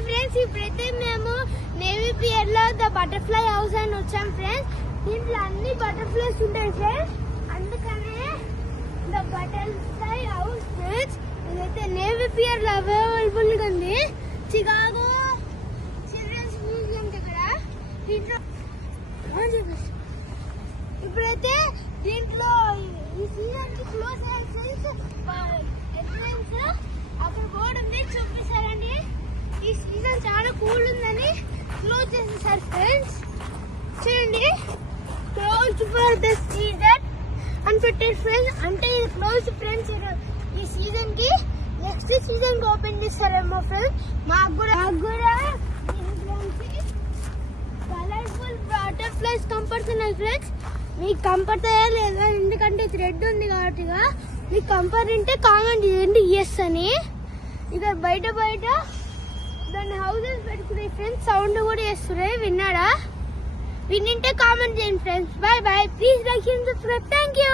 Hi friends, ఇప్పుడైతే మేము navy pear లో ద బటర్ఫ్లై హౌస్ అని వచ్చాం ఫ్రెండ్స్. దీంట్లో అన్ని బటర్ఫ్లైస్ ఉంటాయి ఫ్రెండ్స్, అందుకనే ద బటర్ఫ్లై హౌస్ ఫ్రెండ్స్. ఇదైతే నేవీ పియర్ లో అవైలబుల్ గా ఉంది. చికాగో చిల్డ్రన్స్ మ్యూజియం దగ్గర. దీంట్లో ఇప్పుడైతే దీంట్లో ఈ సీజన్ కి క్లోజ్ ఎంట్రన్స్ అక్కడ బోర్డు ఉంది, చూపిస్తారండి. ఈ సీజన్ చాలా కూల్ ఉందని క్లోజ్ చేసేసారు ఫ్రెండ్స్. చూడండి, క్లోజ్ ఫర్ ద సీజన్ అని పెట్టారు ఫ్రెండ్స్. అంటే ఇది క్లోజ్ ఫ్రెండ్స్. ఈ సీజన్ కి నెక్స్ట్ సీజన్ కి ఓపెన్ చేస్తారేమో ఫ్రెండ్స్. మాకు కూడా కలర్ఫుల్ బటర్ఫ్లైస్ కంపడుతున్నాయి ఫ్రెండ్స్. మీకు కంపడతాయా లేదా? ఎందుకంటే ఇది రెడ్ ఉంది కాబట్టి మీకు కంపర్ ఉంటే కామెంట్ చేయండి ఎస్ అని. ఇక బయట దాన్ని హౌసెస్ పెట్టుకున్నాయి ఫ్రెండ్స్. సౌండ్ కూడా చేస్తున్నాయి, విన్నాడా? వినింటే కామెంట్ చేయండి friends. Bye bye, please like and subscribe. Thank you.